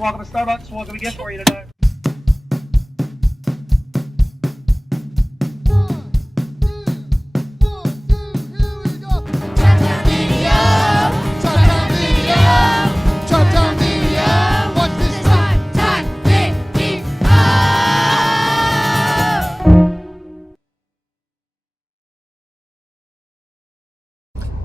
Welcome to Starbucks. What can we get for you today?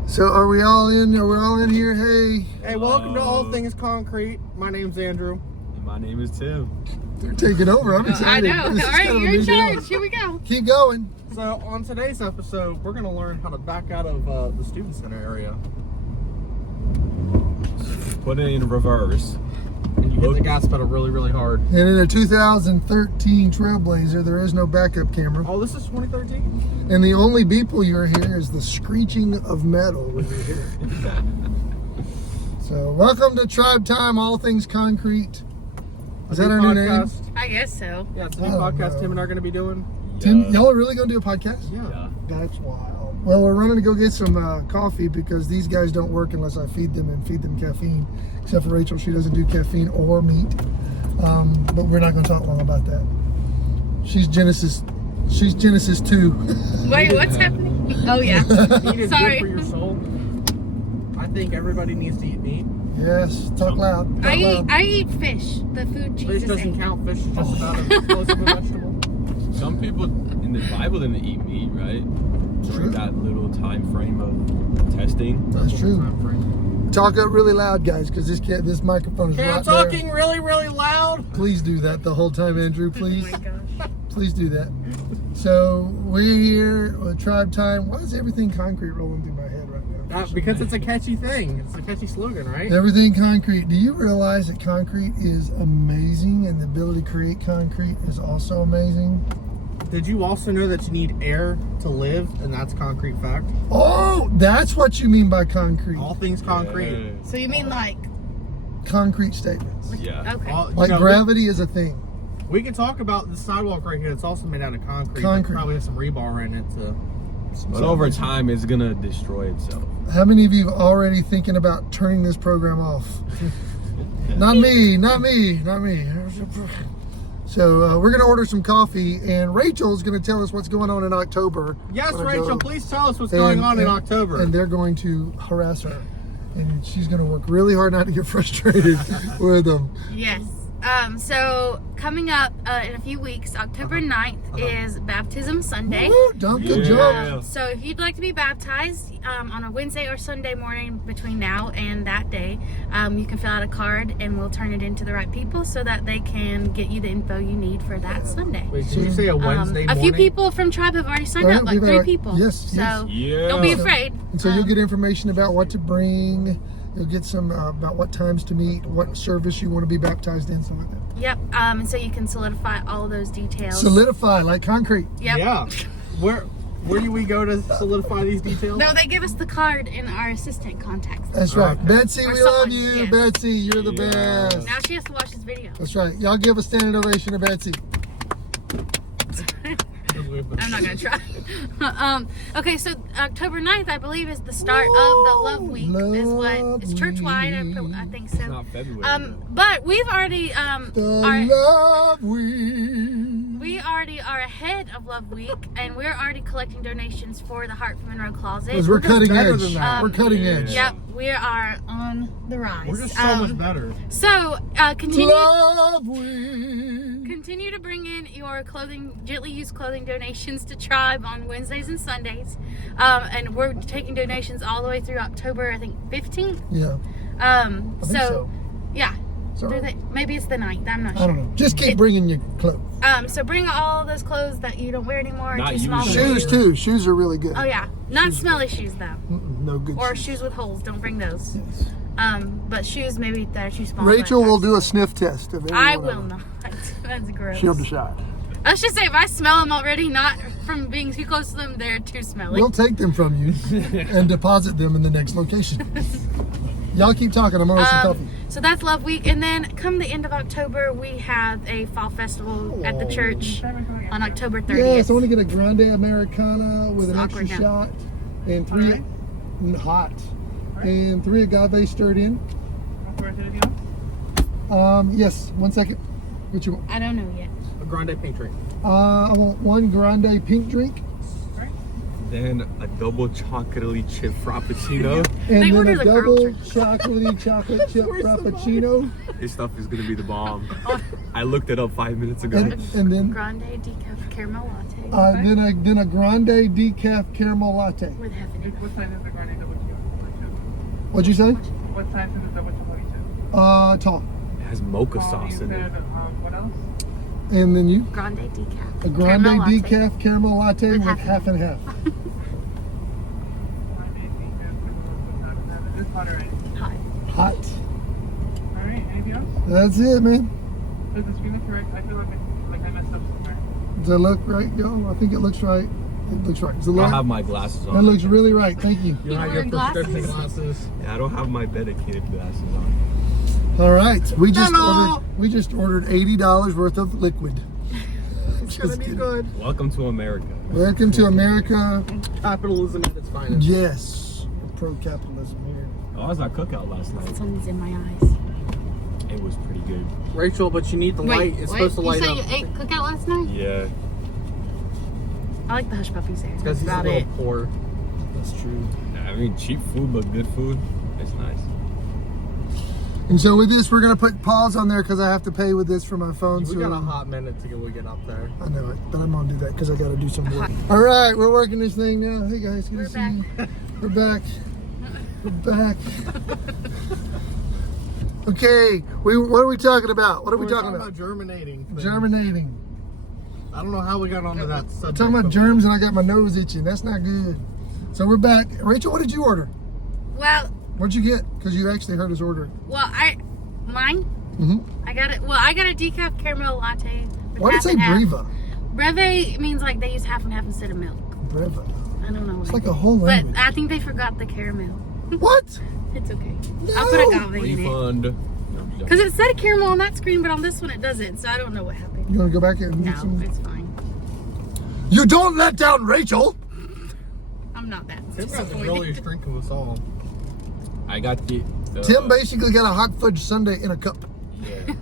So are we all in? Are we all in here? Hey. Hey, welcome to All Things Concrete. My name's Andrew. And my name is Tim. They're taking over. I'm excited. I know. This is All right, kind of a you're new in deal. charge. Here we go. Keep going. So on today's episode, we're going to learn how to back out of the student center area. Put it in reverse. And you hit the gas pedal really, really hard. And in a 2013 Trailblazer, there is no backup camera. Oh, this is 2013? And the only beeple you're hear is the screeching of metal when you're here. So welcome to Tribe Time, All Things Concrete. Is that our new name? I guess so. Yeah, it's a new Oh, podcast no. Tim and I are going to be doing. Tim, y'all are really going to do a podcast? Yeah. That's wild. Well, we're running to go get some coffee because these guys don't work unless I feed them and feed them caffeine. Except for Rachel, she doesn't do caffeine or meat. But we're not going to talk long about that. She's Genesis 2. Wait, what's happening? Oh, yeah. Meat is Sorry. good for your soul. I think everybody needs to eat meat. Yes, talk loud. Talk loud. I eat fish. The food Fish Jesus doesn't ate. count. Fish is just about as close of a vegetable. Some people in the Bible didn't eat meat, right? True. During that little time frame of testing. That's true. Time frame. Talk up really loud, guys, because this microphone is Okay, right I'm talking really, really loud. there. Please do that the whole time, Andrew. Please. Oh, my gosh. Please do that. So we're here with Tribe Time. Why is everything concrete rolling through my head right now? Because it's a catchy thing. It's a catchy slogan, right? Everything concrete. Do you realize that concrete is amazing and the ability to create concrete is also amazing? Did you also know that you need air to live, and that's concrete fact? Oh, that's what you mean by concrete. All things concrete. So you mean like, Concrete statements. Yeah. okay. Like gravity is a thing. We can talk about the sidewalk right here. It's also made out of concrete. Concrete. It probably has some rebar in it to. But over time, it's going to destroy itself. How many of you are already thinking about turning this program off? Not me. So we're going to order some coffee, and Rachel's going to tell us what's going on in October. Yes, Wanna Rachel, go- please tell us what's going on in October. And they're going to harass her. And she's going to work really hard not to get frustrated with them. Yes. So coming up in a few weeks, October 9th is Baptism Sunday. Woo, good job. So if you'd like to be baptized on a Wednesday or Sunday morning between now and that day, you can fill out a card and we'll turn it into the right people so that they can get you the info you need for that Sunday. Wait, did you say a Wednesday A morning? few people from Tribe have already signed up, like 3 people. Yes, So yes. Yeah. don't be afraid. And so you'll get information about what to bring. You'll get some about what times to meet, what service you want to be baptized in, something like that. Yep. And so you can solidify all those details. Solidify like concrete. Yep. Yeah. Where do we go to solidify these details? No, they give us the card and our assistant contacts them. That's right. Okay. Betsy, Or we love someone, you. yes. Betsy, you're the best. Now she has to watch this video. That's right. Y'all give a standing ovation to Betsy. I'm not gonna try. Okay, so October 9th, I believe, is the start of the Love Week. Is what it's church wide. I think so. It's not February. But we've already Love Week. we already are ahead of Love Week, and we're already collecting donations for the Heart for Monroe Closet. Because we're cutting better edge. than that. We're cutting edge. Yep, we are on the rise. We're just so much better. So continue. Love Week. Continue to bring in your gently used clothing donations to Tribe on Wednesdays and Sundays. And we're taking donations all the way through October, I think, 15th. Yeah. I think so. Yeah. So, Maybe it's the 9th. I'm not I sure. don't know. Just keep bringing your clothes. So bring all those clothes that you don't wear anymore. Not Too small for usually. you. Shoes, too. Shoes are really good. Oh, yeah. Not smelly shoes, though. No good Or shoes. shoes with holes. Don't bring those. Yes. But shoes maybe that are too small. Rachel but will do a sniff test of every I one of will them. not. That's gross. She'll decide. Let's just say if I smell them already, not from being too close to them, they're too smelly. We'll take them from you and deposit them in the next location. Y'all keep talking. I'm going to order some coffee. So that's Love Week. And then come the end of October, we have a fall festival at the church on October 30th. Yes, I want to get a Grande Americana with an extra Awkward now. shot and three hot and 3 agave stirred in. Yes, 1 second. What you want? I don't know yet. A grande pink drink. I want one grande pink drink. Then a double chocolatey chip frappuccino. And They then order a the girl double drinks. chocolatey chocolate chip frappuccino. This stuff is gonna be the bomb. I looked it up 5 minutes ago. And then Grande decaf caramel latte then a grande decaf caramel latte. with heaven in it. What size is the grande double chocolate? What'd you say? What size is the double chocolate? Tall. It has mocha You sauce in said, it. what else? And then you? Grande decaf. A grande caramel latte. decaf caramel latte with half and half. Is this hot already? Hot. Hot. Alright, anything else? That's it, man. Does the screen look correct? I feel like I messed up somewhere. Does it look right, yo? I think it looks right. It looks right. Does it I look? don't have my glasses That on. looks really right. Thank you. You don't have your wearing glasses? prescription glasses. Yeah, I don't have my dedicated glasses on. All right, we just Hello. ordered $80 worth of liquid. It's gonna be good. Welcome to America. Welcome to America. Capitalism at its finest. Yes, pro-capitalism here. I was at cookout last night. Something's in my eyes. It was pretty good. Rachel, but you need the light. It's supposed to light you up. say you ate cookout last night? Yeah. I like the hush puppies there. Because That's he's a about little it. poor. That's true. I mean, cheap food, but good food. It's nice. And so with this, we're gonna put pause on there because I have to pay with this for my phone. We so got a hot minute to get up there. I know it, but I'm gonna do that because I gotta do some work. All right, we're working this thing now. Hey guys, good We're to see back. you. We're back. We're back. Okay, what are we talking about? What are we We're talking about? germinating. things. Germinating. I don't know how we got onto that I'm subject. talking about but- germs and I got my nose itching. That's not good. So we're back. Rachel, what did you order? Well, What'd you get? Because you actually heard us order. mine. Mm-hmm. I got a decaf caramel latte. with Why did it half say and half. Breva? Breve means like they use half and half instead of milk. Breva. I don't know. It's What like a whole but language. I think they forgot the caramel. What? It's okay. No. I'll put agave in it. Refund. No, Because it said caramel on that screen, but on this one it doesn't. So I don't know what happened. You want to go back and get No, some? it's fine. You don't let down Rachel. I'm not that Tim got the disappointed. girliest drink of us all. I got the Tim basically got a hot fudge sundae in a cup. Yeah.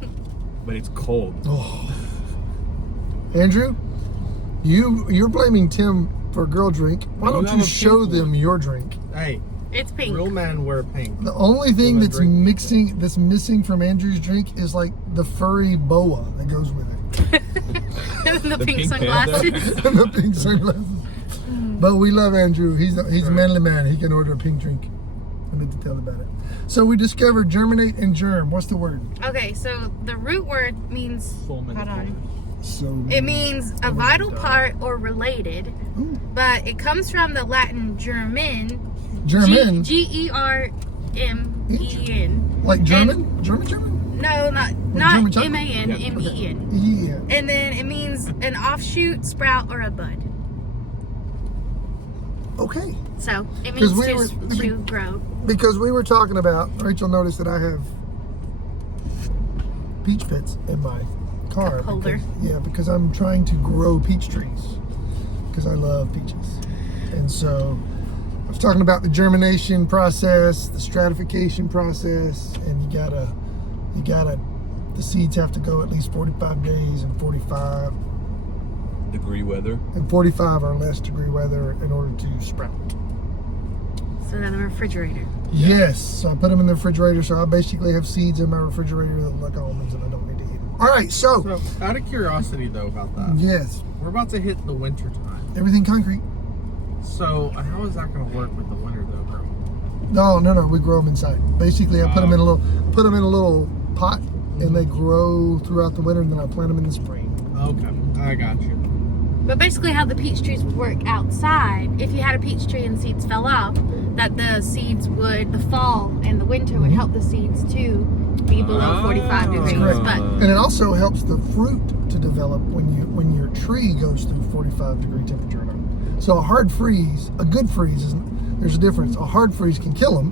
But it's cold. Oh. Andrew, you're blaming Tim for a girl drink. Why You don't have you a show pink them your drink? Hey, It's pink. real men wear pink. The only thing Well, that's drink. missing from Andrew's drink is like the furry boa that goes with it. the The pink pink sunglasses. And the pink sunglasses. But we love Andrew. He's a manly man. He can order a pink drink. I need to tell about it. So we discovered germinate and germ. What's the word? Okay, so the root word means, So many hold on. So It means a vital part or related, Ooh. but it comes from the Latin germen. German, Germen. like German, German. No, not German chocolate? MAN. Yeah. And then it means an offshoot, sprout, or a bud. Okay. So it 'Cause means we to grow. Because we were talking about, Rachel noticed that I have peach pits in my car. Cup holder. Because I'm trying to grow peach trees because I love peaches. And so I was talking about the germination process, the stratification process, and you gotta, the seeds have to go at least 45 days and 45 or less degree weather in order to sprout. So then the refrigerator. Yes, so I put them in the refrigerator, so I basically have seeds in my refrigerator that look like almonds and I don't need to eat them. All right, so So, out of curiosity though about that, yes, we're about to hit the winter time. everything concrete. So, how is that going to work with the winter though, bro? No, we grow them inside. Basically, I put them in a little pot, and they grow throughout the winter, and then I plant them in the spring. Okay, I got you. But basically how the peach trees would work outside, if you had a peach tree and seeds fell off, that the fall and the winter would help the seeds to be below 45 degrees. correct. But And it also helps the fruit to develop when your tree goes through 45 degree temperature. So a hard freeze, a good freeze, there's a difference. A hard freeze can kill them,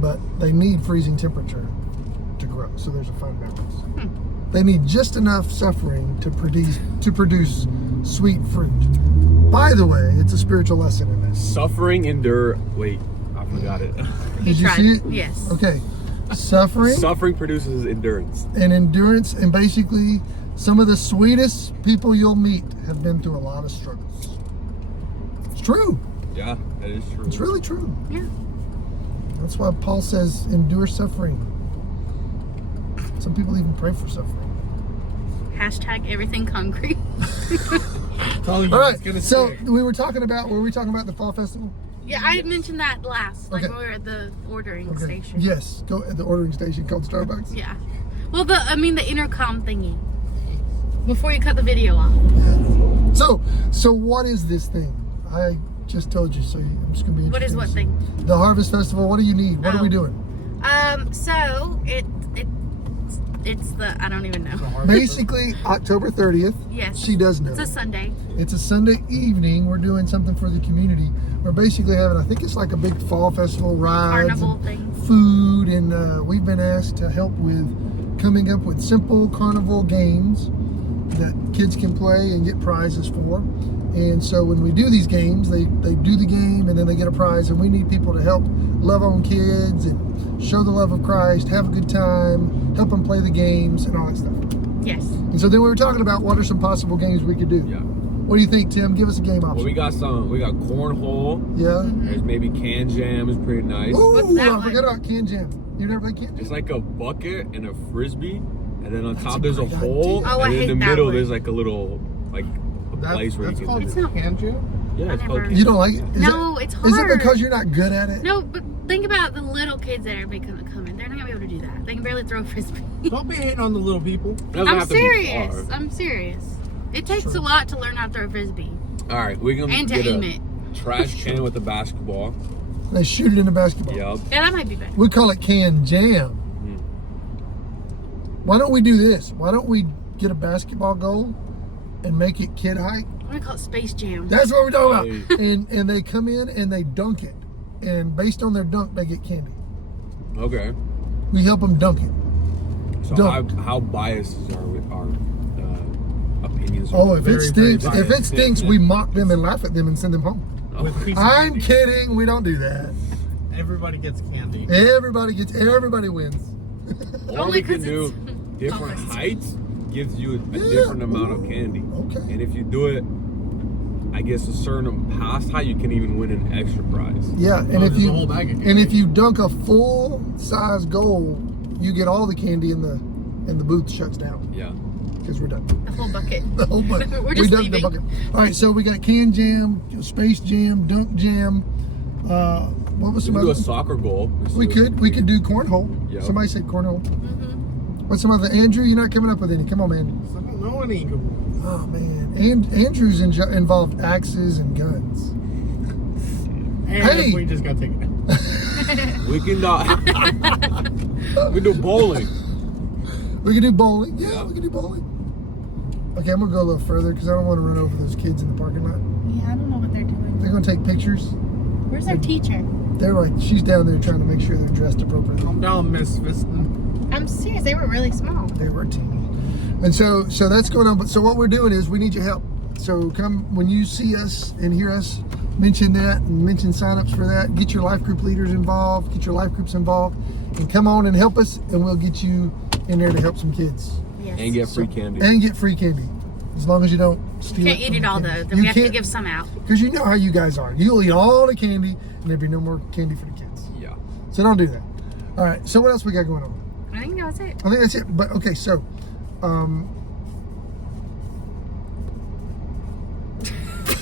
but they need freezing temperature to grow. So there's a fine balance. They need just enough suffering to produce sweet fruit. By the way, it's a spiritual lesson in this. Suffering endure. Wait, I forgot it. Did you tried. see it? Yes. Okay. Suffering. Suffering produces endurance. And endurance, and basically some of the sweetest people you'll meet have been through a lot of struggles. It's true. Yeah, that is true. It's really true. Yeah. That's why Paul says endure suffering. Some people even pray for suffering. Hashtag everything concrete. All right, so were we talking about the fall festival? Yeah, I mentioned that last, like Okay. when we were at the ordering station. Yes, go at the ordering station called Starbucks. Yeah. Well, the intercom thingy. Before you cut the video off. So what is this thing? I just told you, so I'm just gonna be. What is what thing? The Harvest Festival. What do you need? What are we doing? So it's the, I don't even know. Basically, October 30th. Yes. She does know. It's a Sunday. It's a Sunday evening. We're doing something for the community. We're basically having, I think it's like a big fall festival, rides, Carnival and thing. food, and we've been asked to help with coming up with simple carnival games that kids can play and get prizes for. And so when we do these games, they do the game and then they get a prize, and we need people to help love on kids and show the love of Christ, have a good time, help them play the games and all that stuff. Yes. And so then we were talking about what are some possible games we could do. Yeah. What do you think, Tim? Give us a game option. Well, we got cornhole. Yeah. There's maybe can jam is pretty nice. What's Ooh, that I one? forgot about Can Jam. You never played Can Jam? It's like a bucket and a frisbee, and then on That's top a there's a great hole, idea. Oh, I and in hate the that middle one. there's like a little place where you That's can. called It's not- Can Jam? Yeah, it's I called never- can. You don't like it? No, it's Is it hard. because you're not good at it? No, but think about the little kids that are coming. They're not gonna be able to do that. They can barely throw a frisbee. Don't be hating on the little people. It doesn't I'm have to be serious. far. I'm serious. It takes Sure. a lot to learn how to throw a frisbee All right, we're gonna and to get aim a it. trash can with a basketball. They shoot it in the basketball. Yup. Yeah, that might be better. We call it Can Jam. Why don't we do this? Why don't we get a basketball goal and make it kid height? I'm gonna call it Space Jam. That's what we're talking about. And they come in and they dunk it. And based on their dunk, they get candy. Okay. We help them dunk it. So Dunk. how biased is our opinions? Oh, if it Very, stinks, very if it stinks, we mock them and laugh at them and send them home. With a piece of I'm candy. kidding. We don't do that. Everybody gets candy. Everybody wins. Or Only we can 'cause do it's different August. heights. Gives you a Yeah. different amount of candy. Okay. And if you do it, I guess a certain past height, you can even win an extra prize. Yeah, and Oh, if there's you a whole bag of candy. and if you dunk a full size goal, you get all the candy and the booth shuts down Yeah. because we're done. The whole bucket. The whole bucket. We're just dunked leaving. the bucket. All right, so we got Can Jam, Space Jam, Dunk Jam. What was We some can do a other? soccer goal. We could do cornhole. Yeah. Somebody said cornhole. Mm-hmm. What's some other? Andrew, you're not coming up with any. Come on, man. I don't know any. Oh man, and Andrew's involved axes and guns. And Hey! we just got taken. We can we do bowling. We can do bowling. Yeah, Yeah. we can do bowling. Okay, I'm gonna go a little further because I don't want to run over those kids in the parking lot. Yeah, I don't know what they're doing. They're gonna take pictures. Where's our teacher? They're like, she's down there trying to make sure they're dressed appropriately. Calm down, Miss Fiston. I'm serious. They were really small. They were teeny. And so that's going on. But so what we're doing is we need your help. So come when you see us and hear us mention that and mention signups for that. Get your life group leaders involved. Get your life groups involved, and come on and help us. And we'll get you in there to help some kids Yes. And get free candy. and get free candy, as long as you don't steal. Can't eat it all though. Then we have to give some out. because you know how you guys are. You'll eat all the candy, and there'll be no more candy for the kids. Yeah. So don't do that. All right. So what else we got going on? I think that was it. I think that's it. But okay, so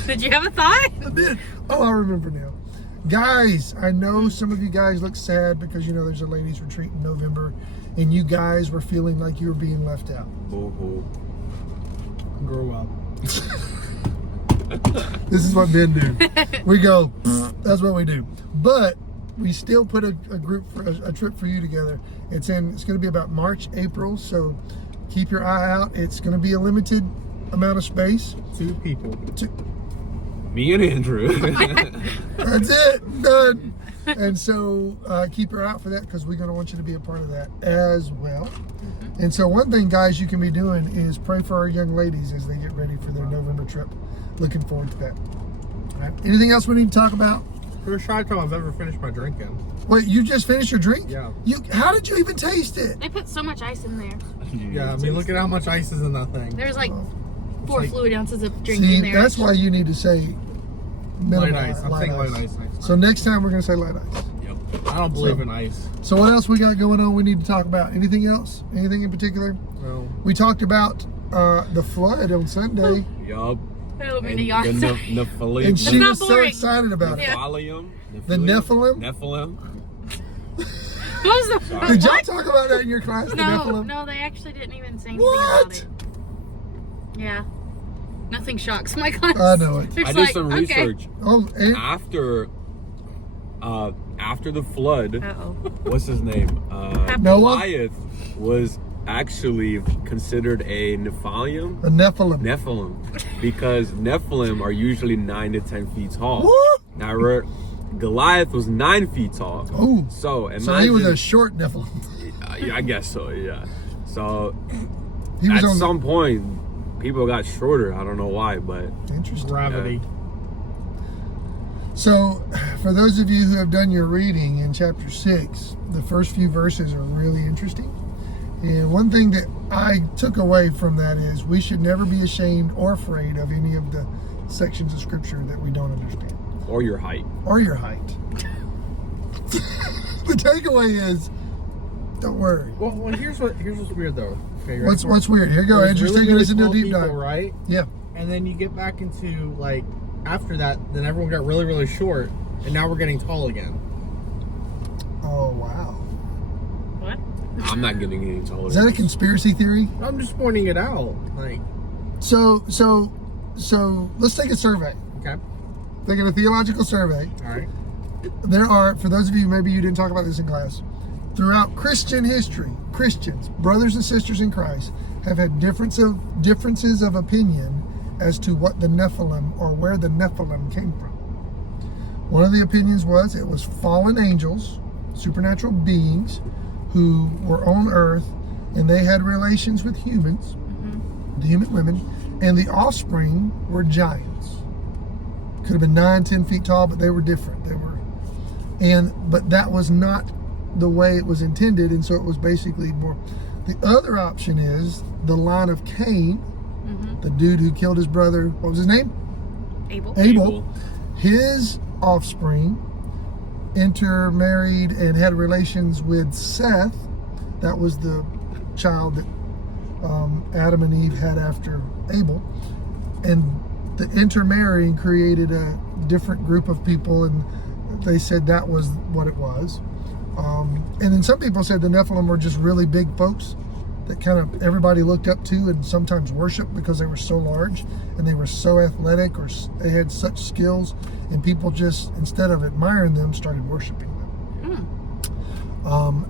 Did you have a thought? I did. Oh, I remember now. Guys, I know some of you guys look sad because you know there's a ladies retreat in November and you guys were feeling like you were being left out. Boo-hoo. Grow up. This is what men do. We go, that's what we do. But we still put a group for a trip for you together. It's going to be about March, April, so keep your eye out. It's going to be a limited amount of space. 2 people. Me and Andrew. That's it. Done. And so keep your eye out for that because we're going to want you to be a part of that as well. And so one thing, guys, you can be doing is pray for our young ladies as they get ready for their November trip. Looking forward to that. All right. Anything else we need to talk about? First time I've ever finished my drinking. Wait, you just finished your drink? Yeah. How did you even taste it? They put so much ice in there. Yeah, I mean, look at how much ice is in that thing. There's like Oh. 4 like- fluid ounces of drink See, in there. that's why you need to say Light minimal ice. I'm saying light ice next So time. next time we're gonna say light ice. Yep. I don't believe in ice. So what else we got going on? We need to talk about anything else? Anything in particular? No. We talked about the flood on Sunday, Yup. I don't mean And to yawn. the Sorry. Nephilim. and she not was so boring. excited about it. Yeah. Nephilim. The Nephilim? Nephilim. What was the Did y'all what? talk about that in your class? The No, Nephilim? no, they actually didn't even say anything What? about it. Yeah. Nothing shocks my class. I know it. They're I just did like, some okay. research Oh, and after the flood. Uh-oh. What's his name? Noah? Goliath was actually considered a Nephilim. a Nephilim. Nephilim, because Nephilim are usually 9 to 10 feet tall. What? Now, Goliath was 9 feet tall. Oh, So imagine. so he was a short Nephilim. Yeah, I guess so. Yeah. So He was at on some point, people got shorter. I don't know why, but Interesting. Gravity. So, for those of you who have done your reading in chapter 6, the first few verses are really interesting. And one thing that I took away from that is we should never be ashamed or afraid of any of the sections of scripture that we don't understand, or your height. or your height. The takeaway is, don't worry. Well, here's what's weird though. Okay, you ready What's for it? what's weird? Here you go. There's Andrew's really, taking really us into a tall deep people, dive. right? Yeah. And then you get back into like after that, then everyone got really, really short, and now we're getting tall again. Oh wow. What? I'm not getting any taller. Is that a conspiracy theory? I'm just pointing it out. Like, So let's take a survey. okay, Taking a theological survey. all right. There are, for those of you, maybe you didn't talk about this in class, throughout Christian history, Christians, brothers and sisters in Christ, have had differences of opinion as to what the Nephilim or where the Nephilim came from. One of the opinions was it was fallen angels, supernatural beings who were on earth, and they had relations with humans, the human women, and the offspring were giants. Could have been 9, 10 feet tall, but they were different. But that was not the way it was intended, and so it was basically more. The other option is the line of Cain, the dude who killed his brother. What was his name? Abel. His offspring intermarried and had relations with Seth. That was the child that Adam and Eve had after Abel, and the intermarrying created a different group of people, and they said that was what it was. And then some people said the Nephilim were just really big folks that kind of everybody looked up to and sometimes worshiped because they were so large and they were so athletic, or they had such skills, and people just, instead of admiring them, started worshiping them.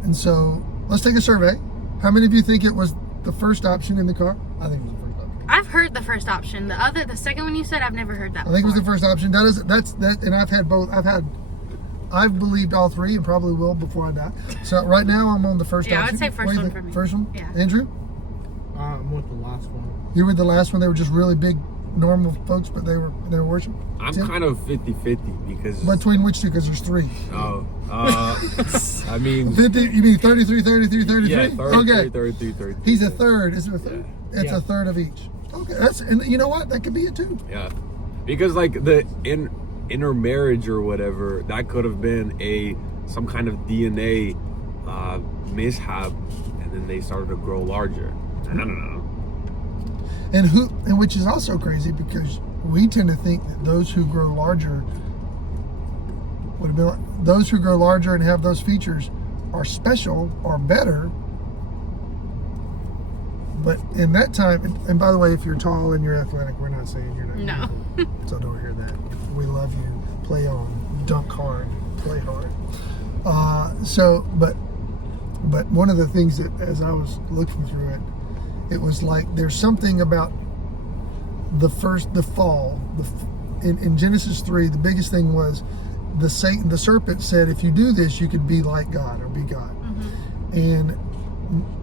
And so let's take a survey. How many of you think it was the first option in the car? I think it was the first option. I've heard the first option. The second one you said, I've never heard that I think it was the before. first option. And I've had both. I've believed all three and probably will before I die. So right now I'm on the first Yeah, I option. would say first What do you one think? for me. First one? Yeah. Andrew? I'm with the last one. You were the last one. They were just really big, normal folks, but they were worshiping. I'm Tim? kind of 50-50 because. Between which two? Because there's three. I mean. 50, you mean 33, 33, 33? Yeah, 33, Okay. 33, 33. He's a third. Isn't it a third? Yeah. It's Yeah. a third of each. Okay. And you know what? That could be it too. Yeah, because like the intermarriage or whatever, that could have been some kind of DNA mishap, and then they started to grow larger. I don't know. And which is also crazy because we tend to think that those who grow larger would have been those who grow larger and have those features are special or better. But in that time, and by the way, if you're tall and you're athletic, we're not saying you're not. No. So don't hear that. We love you. Play on. Dunk hard. Play hard. But one of the things that, as I was looking through it, it was like there's something about the fall. In Genesis 3, the biggest thing was the serpent said, if you do this, you could be like God or be God. And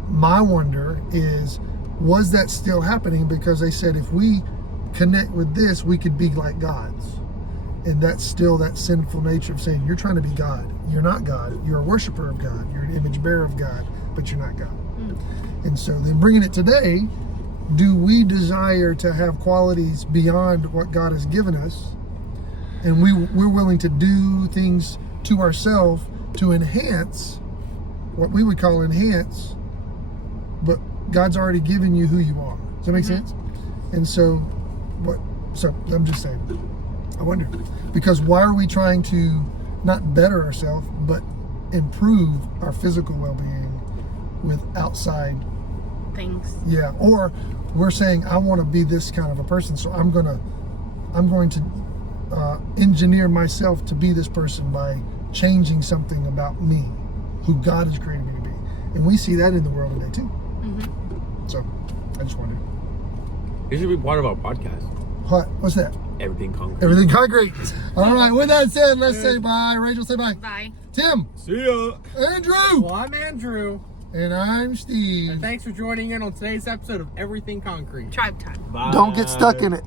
my wonder is, was that still happening? Because they said if we connect with this, we could be like gods. And that's still that sinful nature of saying you're trying to be God. You're not God. You're a worshiper of God. You're an image bearer of God, but you're not God. And so then bringing it today, do we desire to have qualities beyond what God has given us? And we're willing to do things to ourselves to enhance what we would call enhance, but God's already given you who you are. Does that make sense? And so I'm just saying, I wonder, because why are we trying to not better ourselves, but improve our physical well-being with outside Things. Yeah, or we're saying I want to be this kind of a person, so I'm going to engineer myself to be this person by changing something about me, who God has created me to be. And we see that in the world today too. So I just wondered. It should be part of our podcast. What's that? Everything concrete. Everything concrete. All right, with that said, let's say bye. Rachel, say bye. Bye. Tim. See ya. Andrew. Well, I'm Andrew. And I'm Steve. And thanks for joining in on today's episode of Everything Concrete. Tribe time. Bye. Don't get stuck in it.